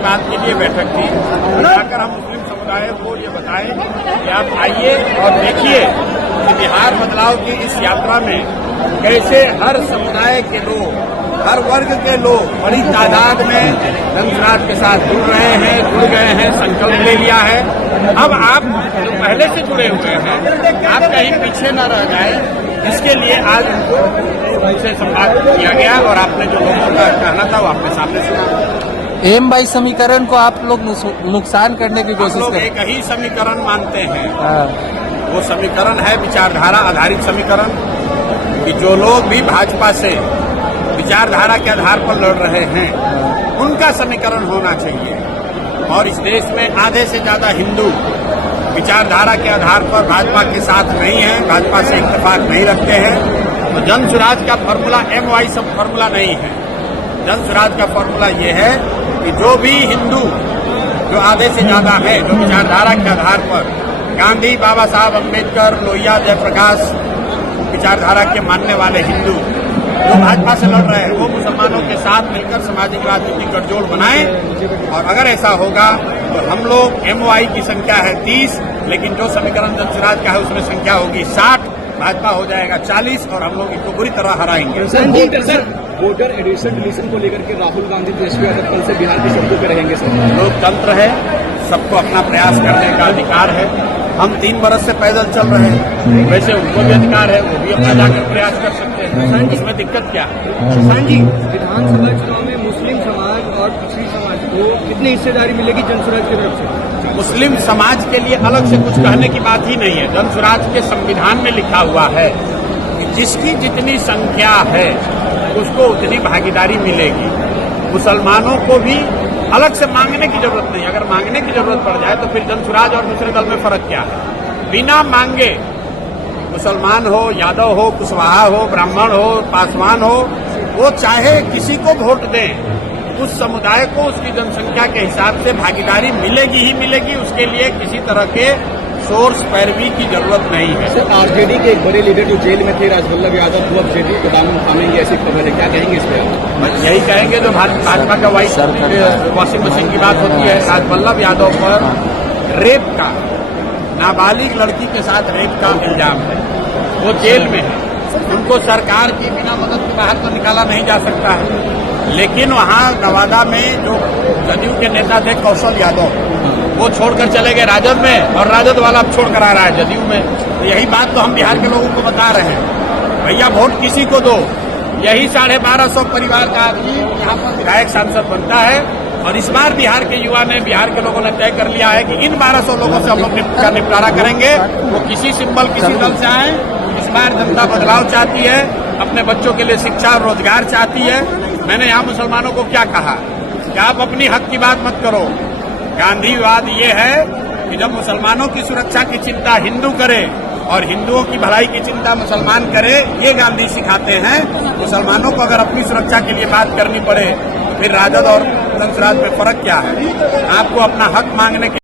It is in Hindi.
इसी बात के लिए बैठक थी, जाकर हम मुस्लिम समुदाय को ये बताएं कि आप आइए और देखिए कि बिहार बदलाव की इस यात्रा में कैसे हर समुदाय के लोग, हर वर्ग के लोग बड़ी तादाद में जनसुराज के साथ जुड़ रहे हैं, जुड़ गए हैं, संकल्प ले लिया है। अब आप जो पहले से जुड़े हुए हैं, आप कहीं पीछे न रह जाए, इसके लिए आज उनसे संवाद किया गया और आपने जो लोगों का कहना था वो आपके सामने सुना। एम-22 समीकरण को आप लोग नुकसान करने की कोशिश लोग कर एक ही समीकरण मानते हैं, वो समीकरण है विचारधारा आधारित समीकरण, कि जो लोग भी भाजपा से विचारधारा के आधार पर लड़ रहे हैं उनका समीकरण होना चाहिए। और इस देश में आधे से ज्यादा हिंदू विचारधारा के आधार पर भाजपा के साथ नहीं है, भाजपा से इत्तेफाक नहीं रखते हैं। तो जनसुराज का फॉर्मूला एम-वाई सब फॉर्मूला नहीं है। जनसुराज का फॉर्मूला ये है कि जो भी हिंदू, जो आधे से ज्यादा है, जो विचारधारा के आधार पर गांधी, बाबा साहब अम्बेडकर, लोहिया, जयप्रकाश विचारधारा के मानने वाले हिंदू जो भाजपा से लड़ रहे हैं, वो मुसलमानों के साथ मिलकर सामाजिक राजनीतिक गठजोड़ बनाएं। और अगर ऐसा होगा तो हम लोग एम-वाई की संख्या है 30, लेकिन जो समीकरण जनसुराज का है उसमें संख्या होगी 60, भाजपा हो जाएगा 40 और हम लोग इसको बुरी तरह हराएंगे। सर, वोटर एडिशन डिलीशन को लेकर के राहुल गांधी तेजस्वी यादव कल से बिहार की सड़कों पर रहेंगे। सर, लोकतंत्र है, सबको अपना प्रयास करने का अधिकार है। हम 3 बरस से पैदल चल रहे हैं, वैसे उनको भी अधिकार है, वो भी अपना जाकर प्रयास कर सकते हैं। इसमें दिक्कत क्या है? किसान जी, विधानसभा चुनाव में मुस्लिम समाज और मुस्लिम समाज को कितनी हिस्सेदारी मिलेगी जनसुराज की तरफ से? मुस्लिम समाज के लिए अलग से कुछ कहने की बात ही नहीं है। जनसुराज के संविधान में लिखा हुआ है कि जिसकी जितनी संख्या है उसको उतनी भागीदारी मिलेगी। मुसलमानों को भी अलग से मांगने की जरूरत नहीं। अगर मांगने की जरूरत पड़ जाए तो फिर जनसुराज और दूसरे दल में फर्क क्या है? बिना मांगे मुसलमान हो, यादव हो, कुशवाहा हो, ब्राह्मण हो, पासवान हो, वो चाहे किसी को वोट दें, उस समुदाय को उसकी जनसंख्या के हिसाब से भागीदारी मिलेगी ही मिलेगी। उसके लिए किसी तरह के सोर्स पैरवी की जरूरत नहीं है। सर, आरजेडी के एक बड़े लीडर जो जेल में थे, राजवल्लभ यादव, वो अब जेडी को दामन थामेंगे, ऐसी खबर है, क्या कहेंगे इस पर? यही कहेंगे जो भाजपा का वॉशिंग मशीन की बात होती है। राजवल्लभ यादव पर रेप का, नाबालिग लड़की के साथ रेप का इल्जाम है, वो जेल में है, उनको सरकार की बिना मदद के बाहर तो निकाला नहीं जा सकता है। लेकिन वहाँ नवादा में जो जदयू के नेता थे कौशल यादव, वो छोड़कर चले गए राजद में, और राजद वाला अब छोड़कर आ रहा है जदयू में। तो यही बात तो हम बिहार के लोगों को बता रहे हैं, भैया वोट किसी को दो। यही 1250 परिवार का आदमी यहाँ पर विधायक सांसद बनता है। और इस बार बिहार के युवा ने, बिहार के लोगों ने तय कर लिया है कि इन 1200 लोगों से हम लोग का निपटारा करेंगे। वो किसी सिंबल, किसी दल से आए। इस बार जनता बदलाव चाहती है, अपने बच्चों के लिए शिक्षा और रोजगार चाहती है। मैंने यहाँ मुसलमानों को क्या कहा कि आप अपनी हक की बात मत करो। गांधीवाद ये है कि जब मुसलमानों की सुरक्षा की चिंता हिंदू करे और हिंदुओं की भलाई की चिंता मुसलमान करे, ये गांधी सिखाते हैं। मुसलमानों को अगर अपनी सुरक्षा के लिए बात करनी पड़े तो फिर राजद और जनसुराज में फर्क क्या है? आपको अपना हक मांगने के